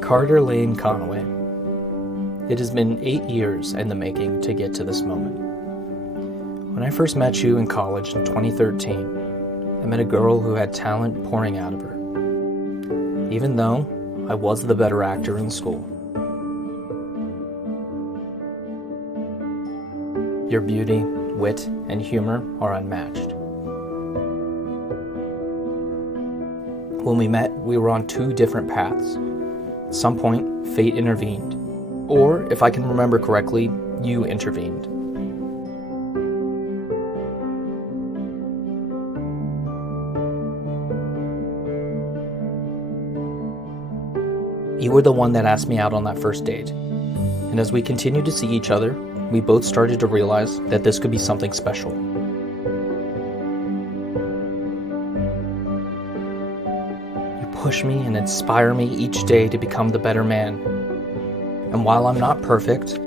Carter Lane Conway. It has been 8 years in the making to get to this moment. When I first met you in college in 2013, I met a girl who had talent pouring out of her, even though I was the better actor in school. Your beauty, wit, and humor are unmatched. When we met, we were on two different paths. At some point, fate intervened. Or, if I can remember correctly, you intervened. You were the one that asked me out on that first date. And as we continued to see each other, we both started to realize that this could be something special. Push me and inspire me each day to become the better man. And while I'm not perfect,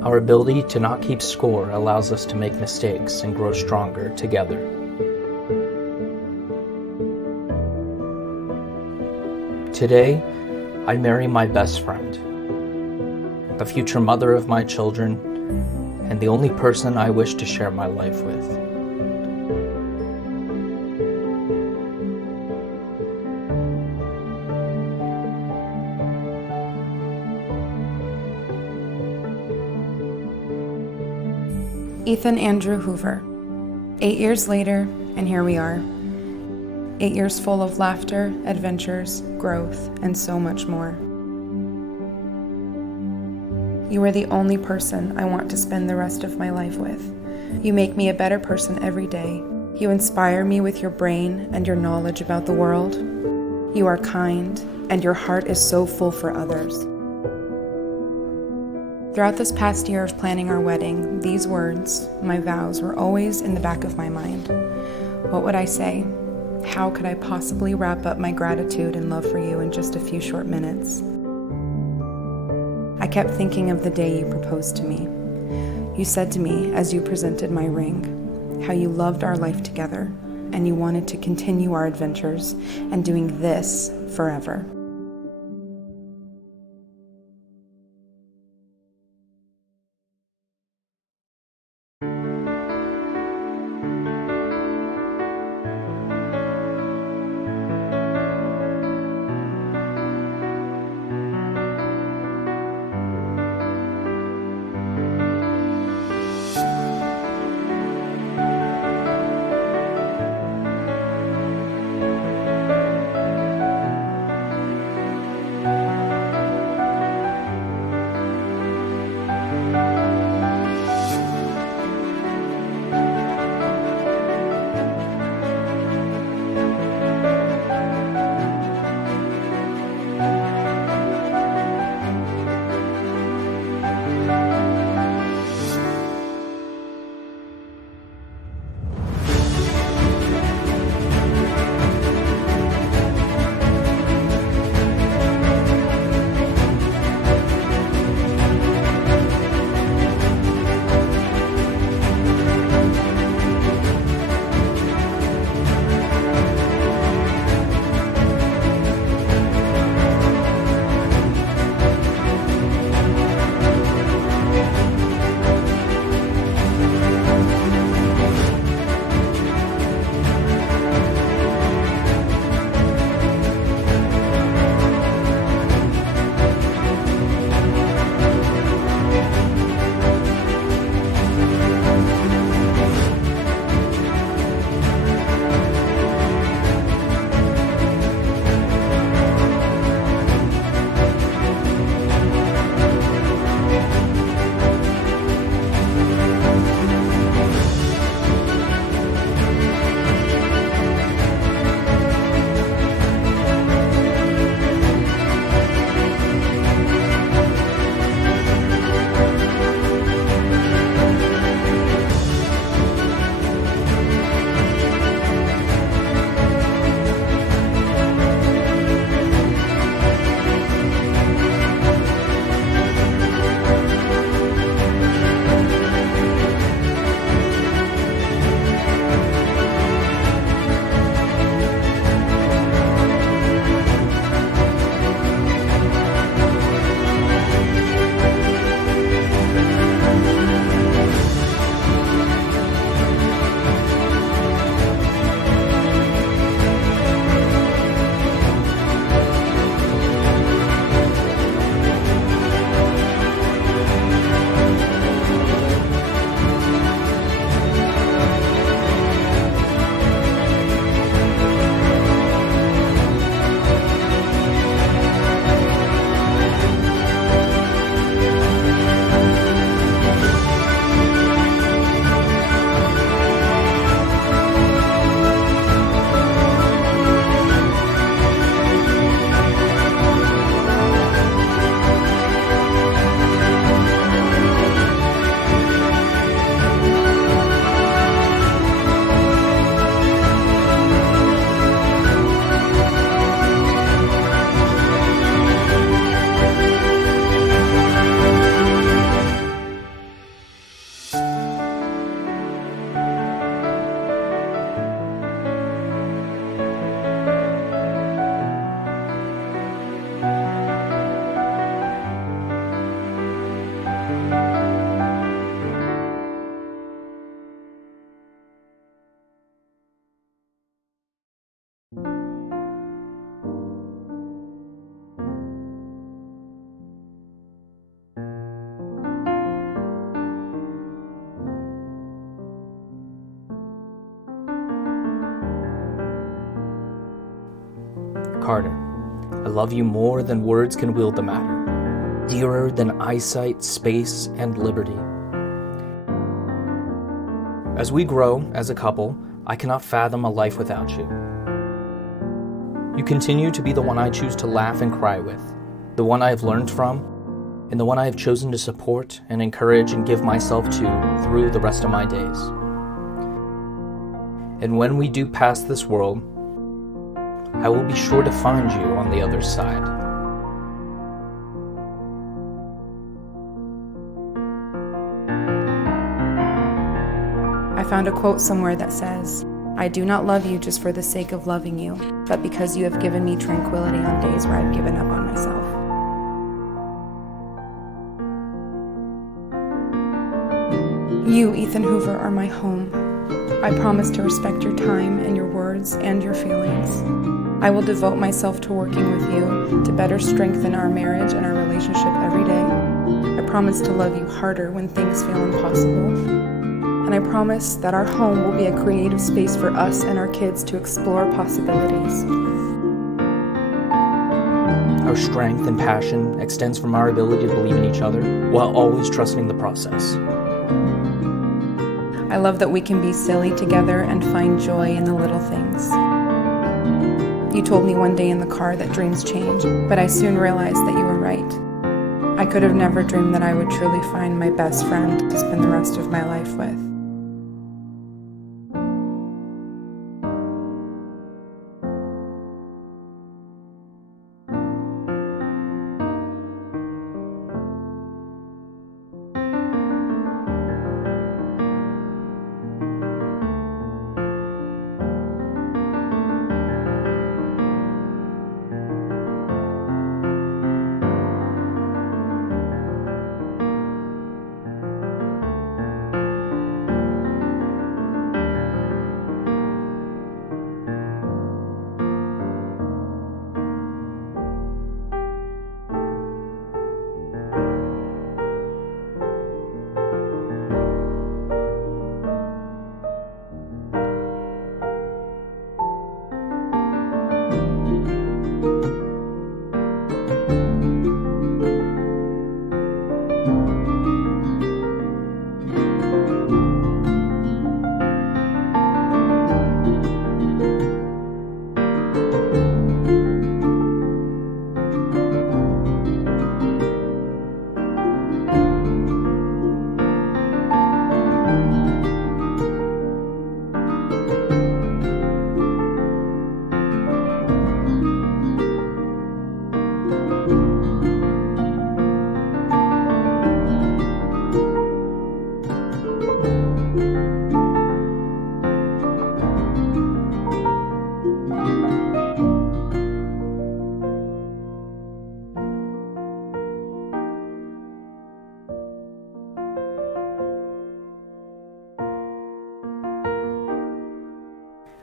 our ability to not keep score allows us to make mistakes and grow stronger together. Today, I marry my best friend, the future mother of my children, and the only person I wish to share my life with. Ethan Andrew Hoover. 8 years later, and here we are. 8 years full of laughter, adventures, growth, and so much more. You are the only person I want to spend the rest of my life with. You make me a better person every day. You inspire me with your brain and your knowledge about the world. You are kind, and your heart is so full for others. Throughout this past year of planning our wedding, these words, my vows, were always in the back of my mind. What would I say? How could I possibly wrap up my gratitude and love for you in just a few short minutes? I kept thinking of the day you proposed to me. You said to me as you presented my ring, how you loved our life together, and you wanted to continue our adventures and doing this forever. harder. I love you more than words can wield the matter, dearer than eyesight, space, and liberty. As we grow as a couple, I cannot fathom a life without you. You continue to be the one I choose to laugh and cry with, the one I have learned from, and the one I have chosen to support and encourage and give myself to through the rest of my days. And when we do pass this world, I will be sure to find you on the other side. I found a quote somewhere that says, "I do not love you just for the sake of loving you, but because you have given me tranquility on days where I've given up on myself." You, Ethan Hoover, are my home. I promise to respect your time and your words and your feelings. I will devote myself to working with you to better strengthen our marriage and our relationship every day. I promise to love you harder when things feel impossible. And I promise that our home will be a creative space for us and our kids to explore possibilities. Our strength and passion extends from our ability to believe in each other while always trusting the process. I love that we can be silly together and find joy in the little things. You told me one day in the car that dreams change, but I soon realized that you were right. I could have never dreamed that I would truly find my best friend to spend the rest of my life with.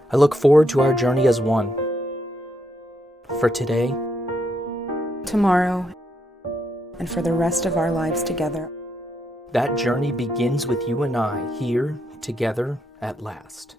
I look forward to our journey as one. For today, tomorrow, and for the rest of our lives together. That journey begins with you and I here together at last.